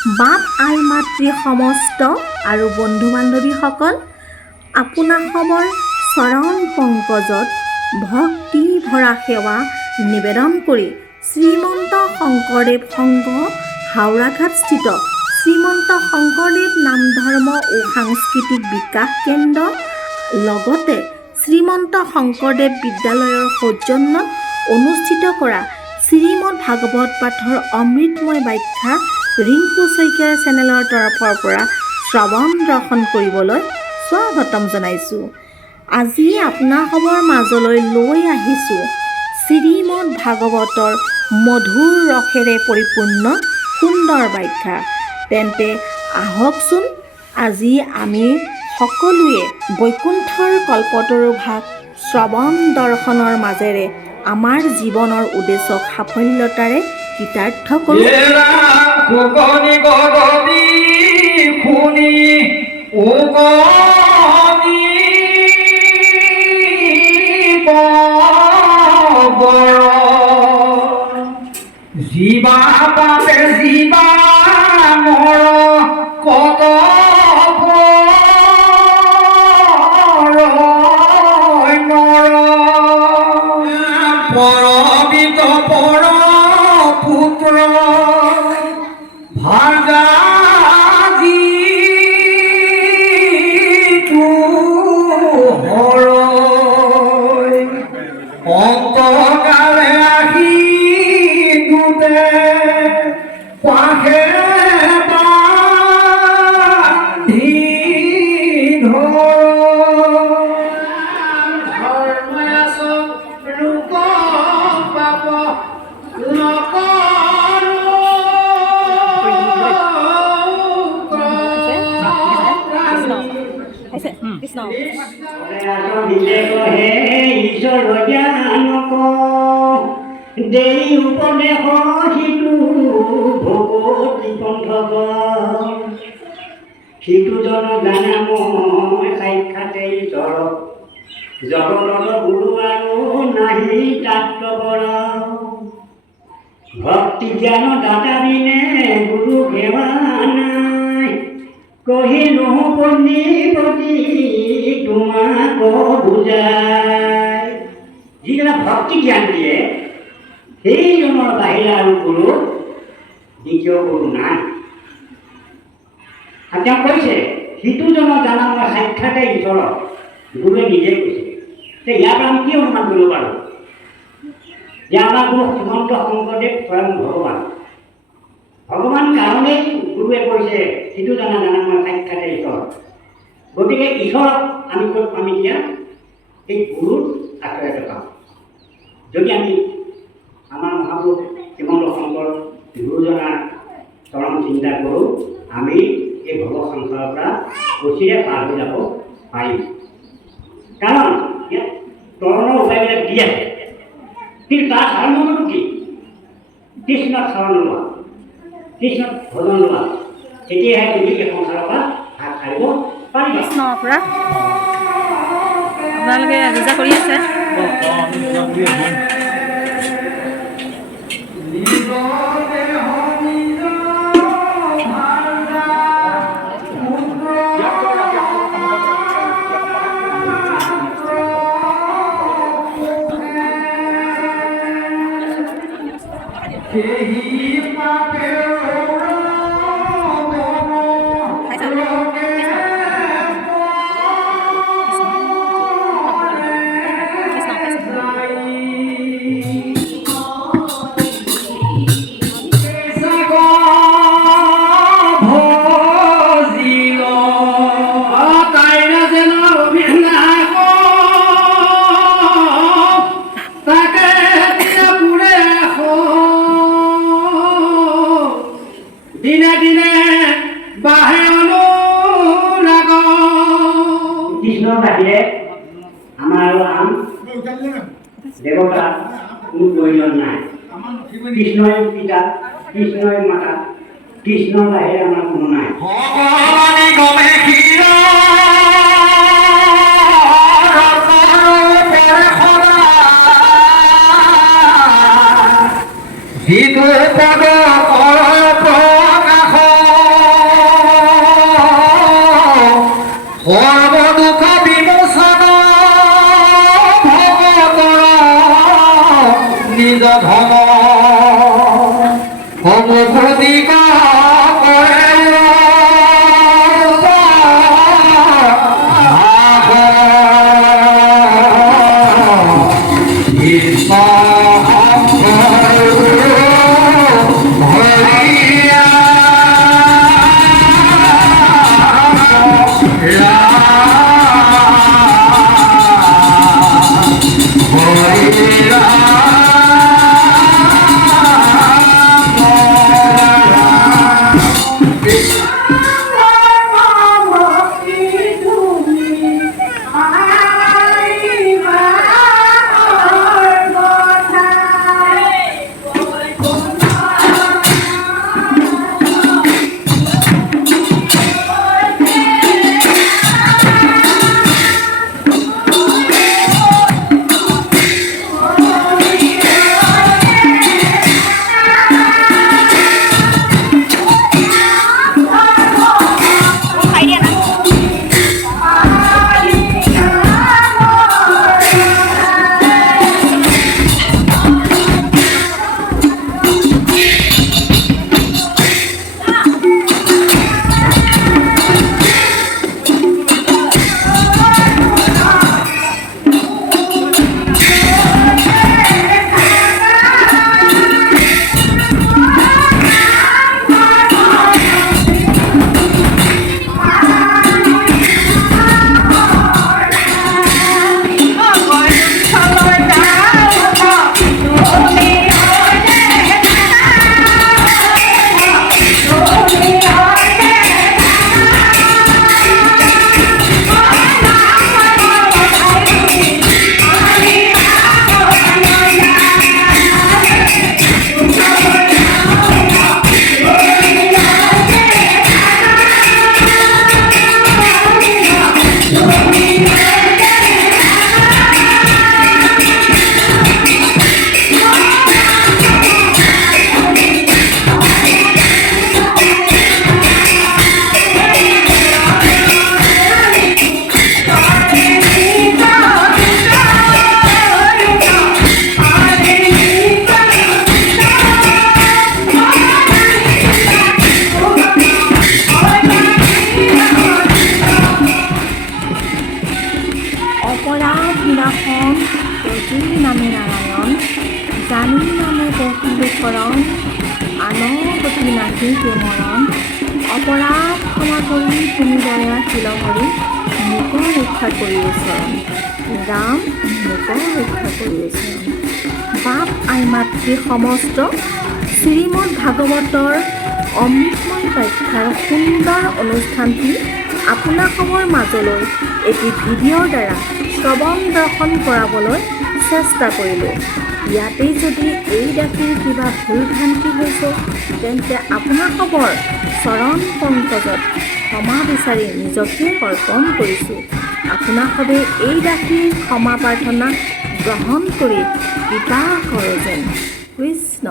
বাপ আই মাতৃ সমস্ত আৰু বন্ধু বান্ধৱীসকল, আপোনাসৱৰ চৰণ পংকজত ভক্তি ভৰা সেৱা নিবেদন কৰি শ্ৰীমন্ত শংকৰদেৱ সংঘ হাওৰাঘাট স্থিত শ্ৰীমন্ত শংকৰদেৱ নাম ধৰ্ম ও সাংস্কৃতিক বিকাশ কেন্দ্ৰ লগতে শ্ৰীমন্ত শংকৰদেৱ বিদ্যালয়ৰ সৌজন্যত অনুষ্ঠিত কৰা শ্ৰীমদ ভাগৱত পাঠৰ অমৃতময় ব্যাখ্যা ৰিংকু শইকীয়াৰ চেনেলৰ তৰফৰ পৰা শ্ৰৱণ দৰ্শন কৰিবলৈ স্বাগতম জনাইছোঁ। আজি আপোনাসৱৰ মাজলৈ লৈ আহিছোঁ শ্ৰীমদ ভাগৱতৰ মধুৰ ৰসেৰে পৰিপূৰ্ণ সুন্দৰ ব্যাখ্যা। তেন্তে আহকচোন আজি আমি সকলোৱে বৈকুণ্ঠৰ কল্পতৰু ভাগ শ্ৰৱণ দৰ্শনৰ মাজেৰে আমাৰ জীৱনৰ উদ্দেশ্যক সাফল্যতাৰে কৃতাৰ্থ কৰোঁ। জীৱা পাপে জীৱা মৰ কত পৰবিত পৰ পুত্ৰ ভাগা অন্তকালে আহি দুতে পাখে বান্ধি লোক পাপ দেই উপদেশ সিটো ভগৱতী পন্থক সিটো জন জানা মই সাক্ষাতে ঈশ্বৰ জগতৰ গুৰু আৰু নাহি তাত্বৰ ভক্তি জ্ঞান দাতা বিনে গুৰু সেৱা নাই কহিলো পণ্ডিতী তোমাক বুজাই। যিজনে ভক্তি জ্ঞান দিয়ে সেইজনৰ বাহিৰা আৰু গুৰু দ্বিতীয় গুৰু নাই। আৰু তেওঁ কৈছে সিটোজনৰ জানা মই সাক্ষাতে ঈশ্বৰক গুৰুৱে নিজে কৈছে। ইয়াৰ পৰা আমি কি অনুমান কৰিব পাৰোঁ যে আমাৰ গুৰু শ্ৰীমন্ত শংকৰদেৱ স্বয়ং ভগৱান। ভগৱান কাৰণেই গুৰুৱে কৈছে সিটো জানা মই সাক্ষাতে ঈশ্বৰ। গতিকে ঈশ্বৰক আমি ক'ত পামি দিয়া এই গুৰুৰ আশ্ৰয়তে পাওঁ। যদি আমি আমাৰ মহাপুৰুষ শ্ৰীমন্ত শংকৰ গুৰুজনাৰ চৰণ চিন্তা কৰোঁ আমি এই ভৱ সংসাৰৰ পৰা অচিৰে পাৰ হৈ যাব পাৰিম। কাৰণ ইয়াত তৰণৰ উপায়বিলাক দি আছে, কিন্তু তাৰ সাৰমৰ্মটো কি? কৃষ্ণক শৰণ লোৱা, কৃষ্ণক ভজন লোৱা, তেতিয়াহে তুমি এই সংসাৰৰ পৰা হাত সাৰিব পাৰিবা। কৃষ্ণৰ পৰা আপোনালোকে পূজা কৰি আছে। দেৱতা কোনো প্ৰয়োজন নাই। কৃষ্ণই পিতা, কৃষ্ণই মাতা, কৃষ্ণৰ বাহিৰে আমাৰ কোনো নাই। যিটো পদ প্ৰকাশ হে মৰণ, অপৰাধ ক্ষমা কৰি তুমি দয়া শিলহৰি, মোক ৰক্ষা কৰি চৰণ। ৰাম মোক ৰক্ষা কৰি চৰণ। বাপ আই মাতৃ সমস্ত শ্ৰীমদ ভাগৱতৰ অমৃতময় ব্যাখ্যাৰ সুন্দৰ অনুষ্ঠানটি আপোনাসৱৰ মাজলৈ এটি ভিডিঅ'ৰ দ্বাৰা শ্ৰৱণ দৰ্শন কৰাবলৈ চেষ্টা কৰিলোঁ। ইয়াতেই যদি এই ডাকিৰ কিবা ভুল ভ্ৰান্তি হৈছে তেন্তে আপোনাসৱৰ চৰণ পংকজত ক্ষমা বিচাৰি নিজকে অৰ্পণ কৰিছোঁ। আপোনাসৱে এই ডাকিৰ ক্ষমা প্ৰাৰ্থনা গ্ৰহণ কৰি কৃপা কৰে যেন। কৃষ্ণ।